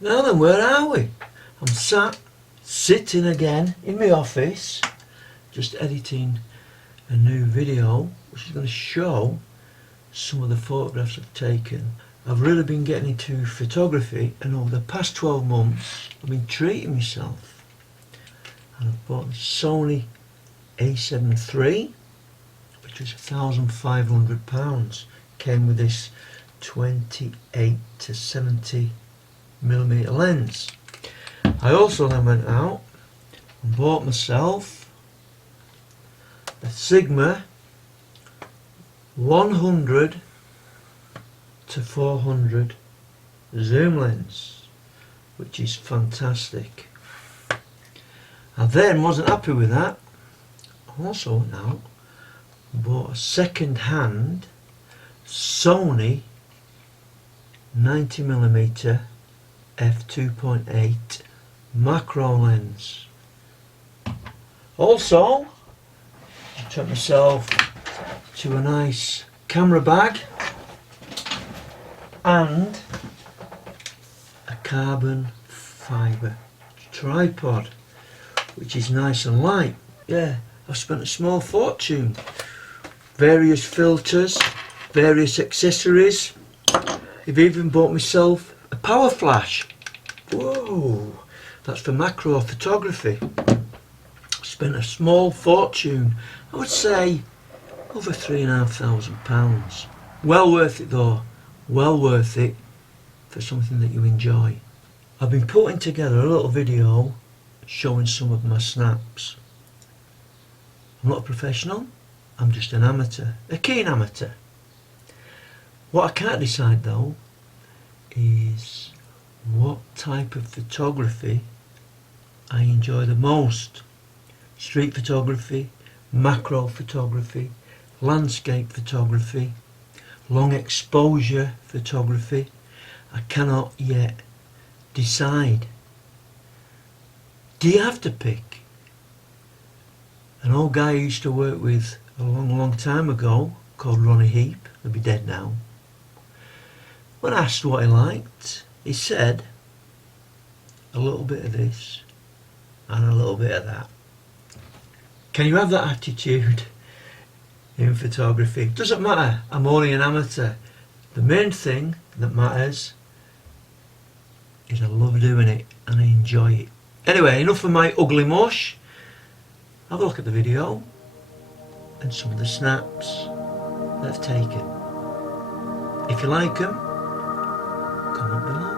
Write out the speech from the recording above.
Now then, where are we? I'm sitting again in my office, just editing a new video which is going to show some of the photographs I've taken. I've really been getting into photography, and over the past 12 months I've been treating myself, and I've bought a Sony A7 III, which was £1,500. Came with this 28 to 70mm lens. I also then went out and bought myself a Sigma 100 to 400 zoom lens, which is fantastic. I then wasn't happy with that. I also went out and bought a second-hand Sony 90mm f2.8 macro lens. Also, I took myself to a nice camera bag and a carbon fibre tripod, which is nice and light. Yeah, I've spent a small fortune. Various filters, various accessories. I've even bought myself a power flash. Whoa, that's for macro photography. Spent a small fortune, I would say over £3,500. Well worth it though, well worth it for something that you enjoy. I've been putting together a little video showing some of my snaps. I'm not a professional, I'm just an amateur, a keen amateur. What I can't decide though is what type of photography I enjoy the most. Street photography, macro photography, landscape photography, long exposure photography. I cannot yet decide. Do you have to pick? An old guy I used to work with a long time ago called Ronnie Heap, he'll be dead now. When asked what he liked, he said a little bit of this and a little bit of that. Can you have that attitude in photography? Doesn't matter, I'm only an amateur. The main thing that matters is I love doing it and I enjoy it. Anyway, enough of my ugly mush. Have a look at the video and some of the snaps that I've taken. If you like them, comment below.